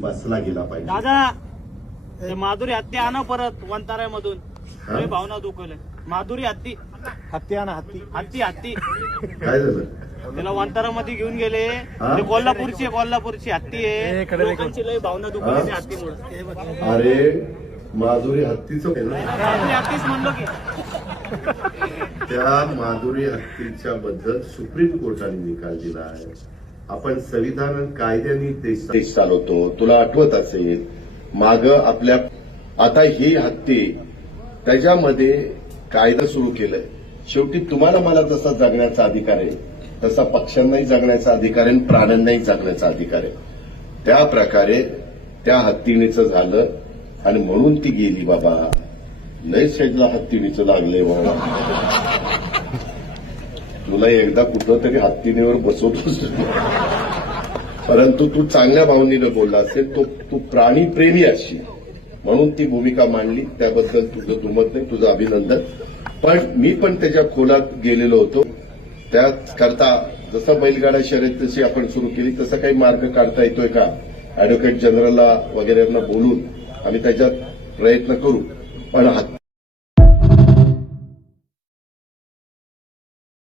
बसला गेला पाहिजे. दादा ते माधुरी हत्ती आणा परत वंताऱ्यामधून. लय भावना दुखवले. माधुरी हत्ती हत्ती आणा हत्ती. हत्ती हत्ती काय झालं? त्याला वंतारामध्ये घेऊन गेले. ते कोल्हापूरची हत्ती आहे. लोकांची लय भावना दुखवली त्या हत्तीमुळे. अरे माधुरी हत्तीचं माधुरी हत्तीच म्हणलो की. त्या माधुरी हत्तीच्या बद्दल सुप्रीम कोर्टाने निकाल दिला आहे. आपण संविधान कायद्याने देश चालवतो. तुला आठवत असेल माग आपल्या आता ही हत्ती त्याच्यामध्ये कायदा सुरू केलाय. शेवटी तुम्हाला मला जसा जगण्याचा अधिकार आहे तसा पक्ष्यांनाही जगण्याचा अधिकार आहे, प्राण्यांनाही जगण्याचा अधिकार आहे. त्या प्रकारे त्या हत्तीणीचं झालं आणि म्हणून ती गेली. बाबा लय शेजला हत्तीणीचं लागले बाबा. तुला एकदा कुठं तरी हत्तीणीवर बसवतोस, परंतु तू चांगल्या भावनेनं बोलला असेल. तू प्राणीप्रेमी अशी म्हणून ती भूमिका मांडली. त्याबद्दल तुझं दुमत नाही, तुझं अभिनंदन. पण मी पण त्याच्या खोलात गेलेलो होतो. त्याकरता जसं बैलगाडा शर्यत तशी आपण सुरू केली तसं काही मार्ग काढता येतोय का ऍडव्होकेट जनरलला वगैरेंना बोलून आम्ही त्याच्यात प्रयत्न करू. पण